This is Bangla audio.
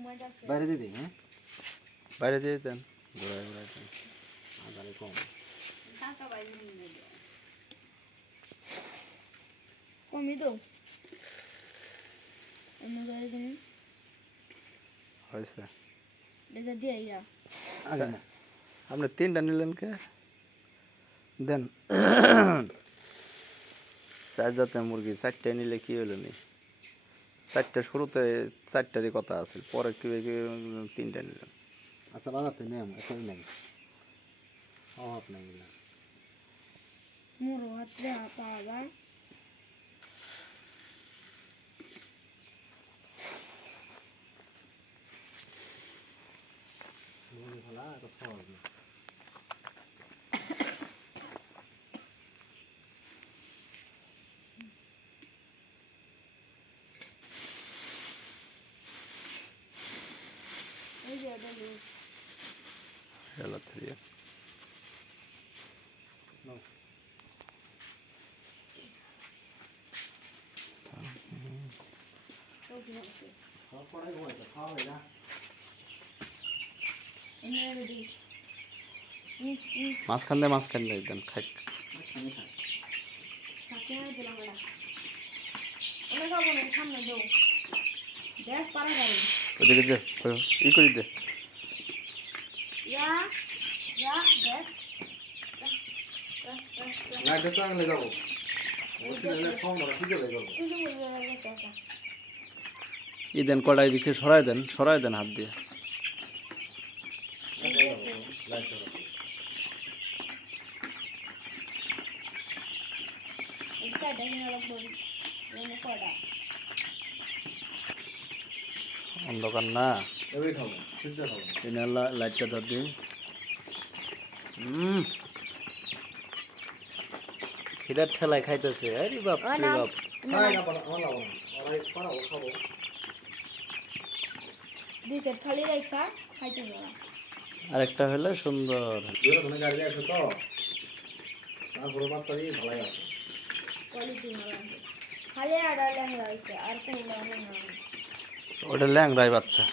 ঘুমাই যাচ্ছে বাইরে দিয়ে দিই হ্যাঁ বাইরে দিয়ে দেন ঘোরায় ঘোরায় দেন আদারে কম টাকা বাইরে নিয়ে নেবে কমই দাও অন্য গাড়ি তুমি হয়েছে এটা দিয়ে ইয়া আগে না আপনি তিনটা নিলেন কে দেন চার জাতের মুরগি চারটে নিলে কি হলো নি চারটে শুরুতে চারটারই কথা আছে পরে কি কি তিনটা নিলেন আচ্ছা থেকে নেম এখনই নাই। অভাব নাই মোর হাতে হাতা আবার। ফেলা এত সহজ না। না এনে রেডি মাঝখান দিয়ে মাঝখান দিয়ে দেন খাই দেখ পারা গাড়ি ওদিকে দে ই করি দে। ই দেন কড়াই দিকে সরাই দেন সরাই দেন হাত দিয়ে। লাইটে অন্ধকার না? লাইটটা ধর হুম খিদার ঠেলায় খাইতেছে। আরে বাপ। রে বাপ আরেকটা হলে সুন্দর। কোয়ালিটি ভালো আছে। খালি হয়েছে আর কোনো না ওটা ল্যাংড়াই বাচ্চা।